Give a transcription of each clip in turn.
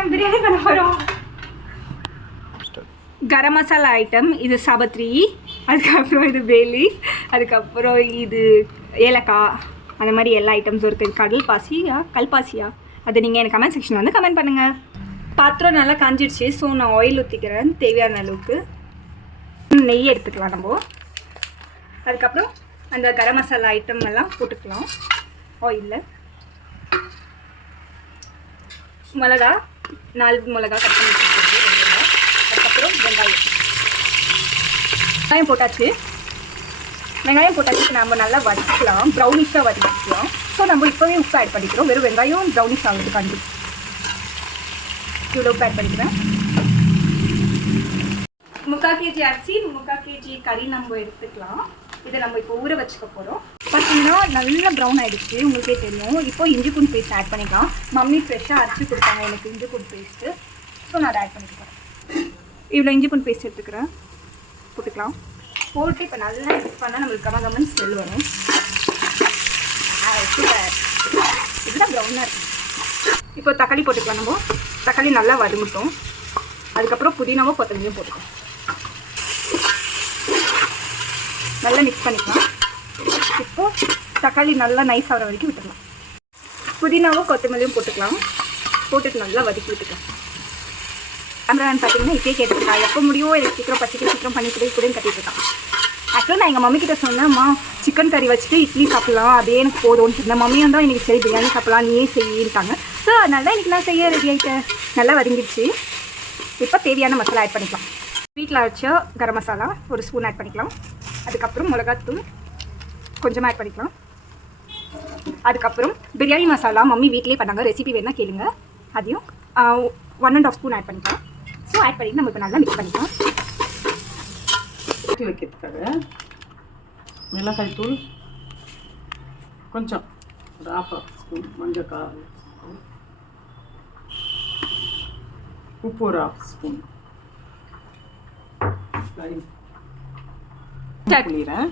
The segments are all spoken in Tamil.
நம்ம பிரியாணி பண்ண போகிறோம். கரம் மசாலா ஐட்டம் இது சாபத்ரி, அதுக்கப்புறம் இது பேலி, அதுக்கப்புறம் இது ஏலக்காய், அந்த மாதிரி எல்லா ஐட்டம்ஸும் இருக்குது. கடல் பாசியா கல்பாசியா அது நீங்கள் எனக்கு கமெண்ட் செக்ஷனில் வந்து கமெண்ட் பண்ணுங்கள். பாத்திரம் நல்லா காஞ்சிடுச்சு. ஸோ நான் ஆயில் ஊற்றிக்கிறேன் தேவையான அளவுக்கு. நெய் எடுத்துக்கலாம் நம்ம. அதுக்கப்புறம் அந்த கரம் மசாலா ஐட்டம் எல்லாம் போட்டுக்கலாம் ஆயிலில். மிளகா 4 மிளகா கட் பண்ணி வச்சுருக்கேன். அதுக்கப்புறம் வெங்காயம் போட்டாச்சு. வெங்காயம் போட்டாச்சு நம்ம நல்லா வதக்கலாம், ப்ரௌனிஷாக வதக்கிக்கலாம். ஸோ நம்ம இப்போவே உப்பு ஆட் பண்ணிக்கிறோம். வெறும் வெங்காயம் ப்ரௌனிஷ் ஆகுது கண்டு. இவ்வளோ உப்பு ஆட் பண்ணிக்கிறேன். 3/4 kg அரிசி 3/4 kg கறி நம்ம எடுத்துக்கலாம். இதை நம்ம இப்போ ஊற வச்சுக்க போகிறோம். பார்த்தீங்கன்னா நல்லா ப்ரௌன் ஆகிடுச்சு, உங்களுக்கே தெரியும். இப்போ இஞ்சி பூண்டு பேஸ்ட் ஆட் பண்ணிக்கலாம். மம்மி ஃப்ரெஷ்ஷாக அரைச்சி கொடுத்தாங்க எனக்கு இஞ்சி பூண்டு பேஸ்ட்டு. ஸோ நான் அதை ஆட் பண்ணிக்கிறேன். இவ்வளோ இஞ்சி பூண்டு பேஸ்ட் எடுத்துக்கிறேன், போட்டுக்கலாம். போட்டு இப்போ நல்லா மிக்ஸ் பண்ணால் நம்மளுக்கு கமகமன் ஸ்மெல் வரும். இதுதான் ப்ரௌனாக இருக்குது. இப்போ தக்காளி போட்டுக்கலாம். நம்ம தக்காளி நல்லா வதங்கிட்டோம். அதுக்கப்புறம் புதினாவும் கொத்தமல்லியும் போட்டுக்கலாம். நல்லா மிக்ஸ் பண்ணிக்கலாம். இப்போது தக்காளி நல்லா நைஸ் ஆகிற வரைக்கும் விட்டுடலாம். புதினாவும் கொத்தமல்லியும் போட்டுக்கலாம். போட்டுட்டு நல்லா வதக்கி விட்டுக்கலாம். கேமரான்னு பார்த்தீங்கன்னா இப்போயே கேட்டுருக்கா, எப்போ முடியும் எனக்கு சீக்கிரம் பசிக்க சீக்கிரம் பண்ணி கூடன்னு கட்டிட்டு இருக்கான். ஆக்சுவலாக நான் எங்கள் மம்மி கிட்ட சொன்னேன்மா சிக்கன் கறி வச்சுட்டு இட்லி சாப்பிட்லாம், அதே எனக்கு போதும்னு சொன்னேன். மம்மியும் தான் எனக்கு சரி பிரியாணி சாப்பிட்லாம் நீயே செய்யிருக்காங்க. ஸோ அதனால தான் எனக்கு நான் செய்ய ரெடி ஆகிட்டேன். நல்லா வதங்கிடுச்சு. இப்போ தேவையான மசாலா ஆட் பண்ணிக்கலாம். வீட்டில் அரைச்ச கரம் மசாலா 1 ஸ்பூன் ஆட் பண்ணிக்கலாம். அதுக்கப்புறம் மிளகாத்தூள் கொஞ்சமாக ஆட் பண்ணிக்கலாம். அதுக்கப்புறம் பிரியாணி மசாலா மம்மி வீட்டிலே பண்ணாங்க, ரெசிபி வேணால் கேளுங்க. அதையும் 1.5 ஸ்பூன் ஆட் பண்ணிக்கலாம். ஸோ ஆட் பண்ணி நம்ம இப்போ நல்லா மிக்ஸ் பண்ணிக்கலாம். வைக்கிறதுக்காக மிளகாய் தூள் கொஞ்சம் ஒரு 1/2 ஸ்பூன், மஞ்சள் உப்பு ஒரு 1/2 ஸ்பூன் புளிறேன்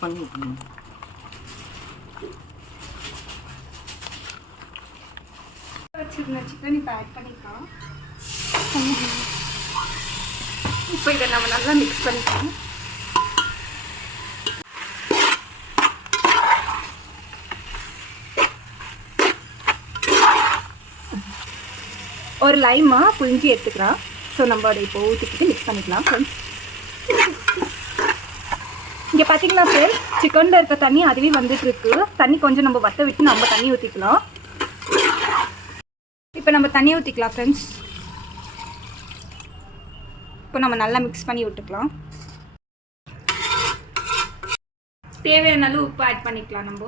பண்ணி வச்சுருந்த சிக்கன் இப்போ ஆட் பண்ணிக்கலாம். இப்போ இதை நம்ம நல்லா மிக்ஸ் பண்ணிக்கலாம். ஒரு லைமாக புழிஞ்சி எடுத்துக்கலாம். ஸோ நம்ம அதை இப்போ ஊற்றிக்கிட்டு மிக்ஸ் பண்ணிக்கலாம். இங்கே பார்த்தீங்கன்னா ஃப்ரெண்ட்ஸ் சிக்கனில் இருக்க தண்ணி அதுவே வந்துட்டுருக்கு. தண்ணி கொஞ்சம் நம்ம வற்ற விட்டு நம்ம தண்ணி ஊற்றிக்கலாம். இப்போ நம்ம தண்ணி ஊற்றிக்கலாம் ஃப்ரெண்ட்ஸ். இப்போ நம்ம நல்லா மிக்ஸ் பண்ணி விட்டுக்கலாம். தேவையான அளவு உப்பு ஆட் பண்ணிக்கலாம். நம்ம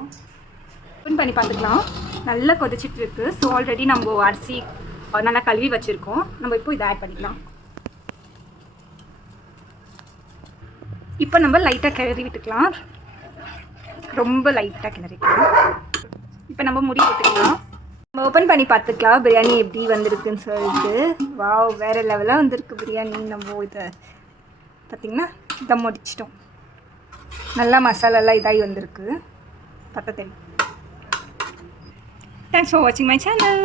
ஓப்பன் பண்ணி பார்த்துக்கலாம். நல்லா கொதிச்சிட்டு இருக்கு. ஸோ ஆல்ரெடி நம்ம அரிசி நல்லா கழுவி வச்சுருக்கோம். நம்ம இப்போ இதை ஆட் பண்ணிக்கலாம். இப்போ நம்ம லைட்டாக கிளறி விட்டுக்கலாம். ரொம்ப லைட்டாக கிளறிக்கலாம். இப்போ நம்ம முடி போட்டுக்கலாம். நம்ம ஓப்பன் பண்ணி பார்த்துக்கலாம் பிரியாணி எப்படி வந்திருக்குன்னு சொல்லிட்டு. வாவ், வேறு லெவலாக வந்திருக்கு பிரியாணி. நம்ம இதை பார்த்திங்கன்னா தம் முடிச்சிட்டோம். நல்லா மசாலாலாம் இதாகி வந்திருக்கு. பார்த்தா தெரியும். தேங்க்ஸ் ஃபார் வாட்சிங் மை சேனல்.